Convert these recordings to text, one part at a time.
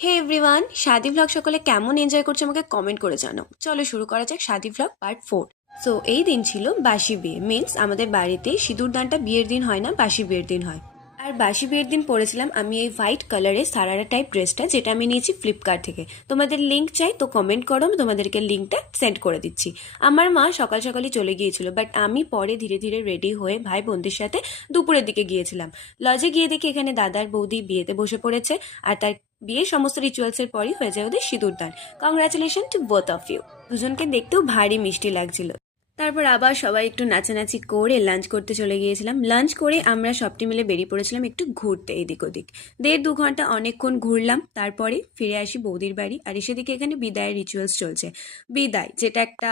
হে everyone, শাদি vlog সকলে কেমন এনজয় করছে আমাকে কমেন্ট করে জানাও। চলো শুরু করা যাক শাদি ভ্লগ পার্ট 4। সো এই দিন ছিল বাসি বিয়ে, মিন্স আমাদের বাড়িতে সিঁদুর দানটা বিয়ের দিন হয় না, বাসি বিয়ের দিন হয়। আর বাসি বিয়ের দিন পরেছিলাম আমি এই হোয়াইট কালারের সারারা টাইপ ড্রেসটা, যেটা আমি নিয়েছি ফ্লিপকার্ট থেকে। তোমাদের লিঙ্ক চাই তো কমেন্ট করো, আমি তোমাদেরকে লিঙ্কটা সেন্ড করে দিচ্ছি। আমার মা সকাল সকালই চলে গিয়েছিল, বাট আমি পরে ধীরে ধীরে রেডি হয়ে ভাই বোনদের সাথে দুপুরের দিকে গিয়েছিলাম। লজে গিয়ে দেখি এখানে দাদার বৌদি বিয়েতে বসে পড়েছে, আর তার বিয়ের সমস্ত রিচুয়ালসের পরই হয়ে যায় ওদের সিঁদুর দান। Congratulation to both of you. দুজনকে দেখতেও ভারী মিষ্টি লাগছিল। তারপর আবার সবাই একটু নাচানাচি করে লাঞ্চ করতে চলে গিয়েছিলাম। লাঞ্চ করে আমরা সবটি মিলে বেরিয়ে পড়েছিলাম একটু ঘুরতে এদিক ওদিক। 1.5-2 ঘন্টা অনেকক্ষণ ঘুরলাম, তারপরে ফিরে আসি বৌদির বাড়ি। আর এসে দিকে এখানে বিদায়ের রিচুয়ালস চলছে। বিদায়, যেটা একটা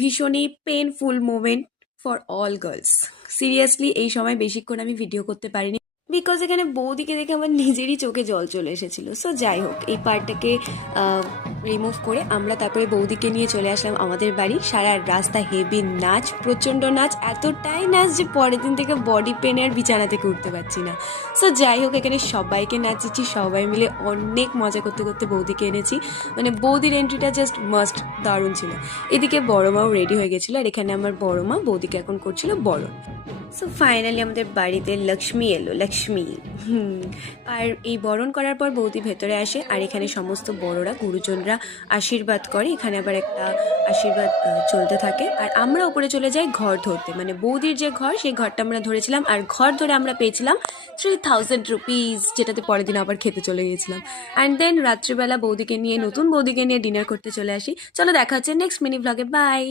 ভীষণই painful moment for all girls. Seriously এই সময় বেশিক্ষণ আমি ভিডিও করতে পারিনি, বিকজ এখানে বৌদিকে দেখে আমার নিজেরই চোখে জল চলে এসেছিল। সো যাই হোক, এই পার্টটাকে রিমুভ করে আমরা তারপরে বৌদিকে নিয়ে চলে আসলাম আমাদের বাড়ি। সারা রাস্তা হেভি নাচ, প্রচণ্ড নাচ, এতটাই নাচ যে পরের দিন থেকে বডি পেনে আর বিছানা থেকে উঠতে পারছি না। সো যাই হোক, এখানে সবাইকে নাচিয়েছি, সবাই মিলে অনেক মজা করতে করতে বৌদিকে এনেছি। মানে বৌদির এন্ট্রিটা জাস্ট মাস্ট, দারুণ ছিল। এদিকে বড় মাও রেডি হয়ে গেছিলো, আর এখানে আমার বড় মা বৌদিকে এখন করছিল বড়। সো ফাইনালি আমাদের বাড়িতে লক্ষ্মী এলো, লক্ষ্মী। আর এই বরণ করার পর বৌদি ভেতরে আসে, আর এখানে সমস্ত বড়রা গুরুজনরা আশীর্বাদ করে। এখানে আবার একটা আশীর্বাদ চলতে থাকে, আর আমরা উপরে চলে যাই ঘর ধরতে। মানে বৌদির যে ঘর, সেই ঘরটা আমরা ধরেছিলাম, আর ঘর ধরে আমরা পেয়েছিলাম 3000 রুপিস, যেটাতে পরের দিন আবার খেতে চলে গিয়েছিলাম। অ্যান্ড দেন রাত্রিবেলা বৌদিকে নিয়ে, নতুন বৌদিকে নিয়ে ডিনার করতে চলে আসি। চলো দেখা হচ্ছে নেক্সট মিনি ভ্লগে, বাই।